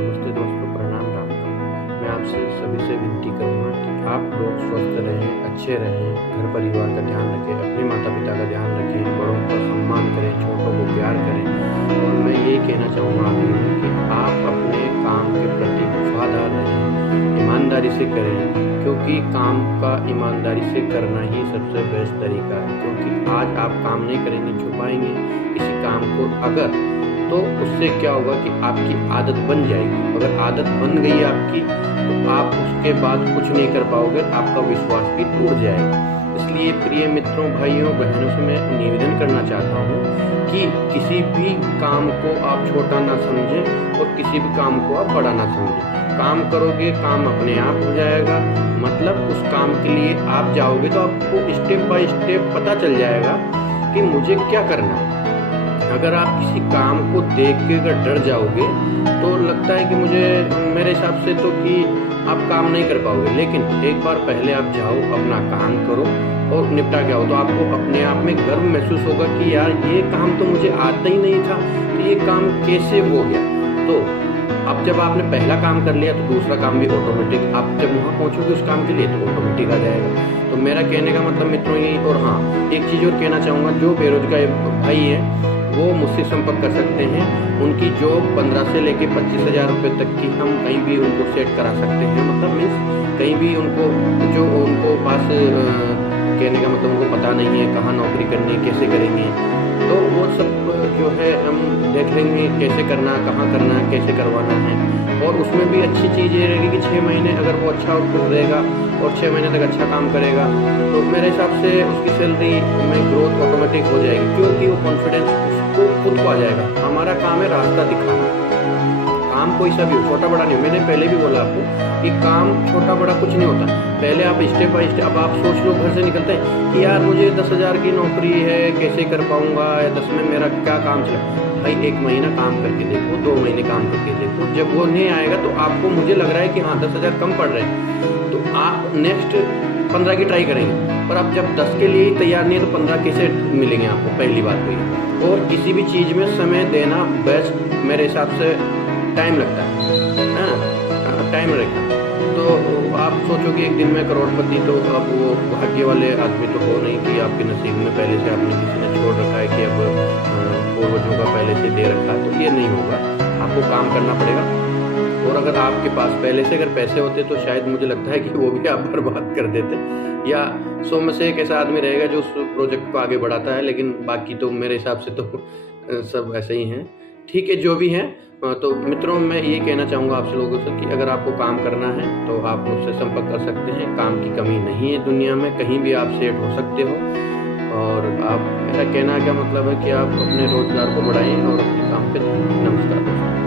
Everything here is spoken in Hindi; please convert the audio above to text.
नमस्ते दोस्तों, प्रणाम, राम राम। मैं आपसे सभी से विनती करूँगा कि आप लोग स्वस्थ रहें, अच्छे रहें, घर परिवार का ध्यान रखें, अपने माता पिता का ध्यान रखें, बड़ों का सम्मान करें, छोटों को प्यार करें। और मैं यही कहना चाहूँगा आखिर में कि आप अपने काम के प्रति वफादार रहें, ईमानदारी से करें, क्योंकि काम का ईमानदारी से करना ही सबसे बेस्ट तरीका है। क्योंकि आज आप काम नहीं करेंगे, छुपाएंगे किसी काम को अगर, तो उससे क्या होगा कि आपकी आदत बन जाएगी। अगर आदत बन गई आपकी, तो आप उसके बाद कुछ नहीं कर पाओगे, आपका विश्वास भी टूट जाएगा। इसलिए प्रिय मित्रों, भाइयों, बहनों से मैं निवेदन करना चाहता हूँ कि किसी भी काम को आप छोटा ना समझें और किसी भी काम को आप बड़ा ना समझें। काम करोगे, काम अपने आप हो जाएगा। मतलब उस काम के लिए आप जाओगे तो आपको स्टेप बाय स्टेप पता चल जाएगा कि मुझे क्या करना है। अगर आप किसी काम को देख के अगर डर जाओगे तो लगता है कि मेरे हिसाब से तो कि आप काम नहीं कर पाओगे। लेकिन एक बार पहले आप जाओ, अपना काम करो और निपटा के आओ, तो आपको अपने आप में गर्व महसूस होगा कि यार ये काम तो मुझे आता ही नहीं था, तो ये काम कैसे हो गया। तो अब जब आपने पहला काम कर लिया तो दूसरा काम भी ऑटोमेटिक, आप जब वहाँ पहुँचोगे उस काम के लिए तो ऑटोमेटिक आ जाएगा। तो मेरा कहने का मतलब मित्रों यही। और हाँ, एक चीज़ और कहना चाहूँगा, जो बेरोजगार भाई हैं वो मुझसे संपर्क कर सकते हैं। उनकी जॉब 15 से लेके 25,000 रुपये तक की हम कहीं भी उनको सेट करा सकते हैं। मतलब मीन्स कहीं भी उनको पास कहने का मतलब उनको पता नहीं है कहाँ नौकरी करनी है, कैसे करेंगे, तो वो सब जो है हम देख लेंगे कैसे करना, कहाँ करना है, कैसे करवाना है। और उसमें भी अच्छी चीज़ ये रहेगी कि 6 महीने अगर वो अच्छा आउटपुट देगा और 6 महीने तक अच्छा काम करेगा, तो मेरे हिसाब से उसकी सैलरी में ग्रोथ ऑटोमेटिक हो जाएगी, क्योंकि वो कॉन्फिडेंस उसको खुद को आ जाएगा। हमारा काम है रास्ता दिखाना। काम कोई सा भी हो, छोटा बड़ा नहीं हो। मैंने पहले भी बोला आपको कि काम छोटा बड़ा कुछ नहीं होता। पहले आप स्टेप बाय स्टेप, अब आप सोच लो घर से निकलते हैं कि यार मुझे 10,000 की नौकरी है, कैसे कर पाऊँगा, या 10 में मेरा क्या काम चला। भाई 1 महीना काम करके देखो, 2 महीने काम करके देखो, जब वो नहीं आएगा तो आपको, मुझे लग रहा है कि हाँ 10,000 कम पड़ रहे हैं, तो आप नेक्स्ट 15 की ट्राई करेंगे। पर आप जब 10 के लिए ही तैयार नहीं है तो 15 कैसे मिलेंगे आपको, पहली बात तो ये। और किसी भी चीज़ में समय देना बेस्ट मेरे हिसाब से। टाइम लगता है ना, टाइम लगता है। तो आप सोचोगे एक दिन में करोड़पति, तो अब वो भाग्य वाले आदमी तो हो नहीं कि आपके नसीब में पहले से आपने किसी ने छोड़ रखा है कि अब पूर्वजों का पहले से दे रखा है, तो ये नहीं होगा। आपको काम करना पड़ेगा। और अगर आपके पास पहले से अगर पैसे होते तो शायद मुझे लगता है कि वो भी आप बर्बाद कर देते, या 100 में से एक ऐसा आदमी रहेगा जो उस प्रोजेक्ट को आगे बढ़ाता है। लेकिन बाकी तो मेरे हिसाब से तो सब ऐसे ही हैं। ठीक है, जो भी हैं। तो मित्रों, मैं ये कहना चाहूँगा आपसे लोगों से कि अगर आपको काम करना है तो आप मुझसे संपर्क कर सकते हैं। काम की कमी नहीं है दुनिया में, कहीं भी आप सेट हो सकते हो। और आप, मेरा कहना का मतलब है कि आप अपने रोजगार को बढ़ाएं और अपने काम पे ध्यान दें। नमस्कार दोस्तों।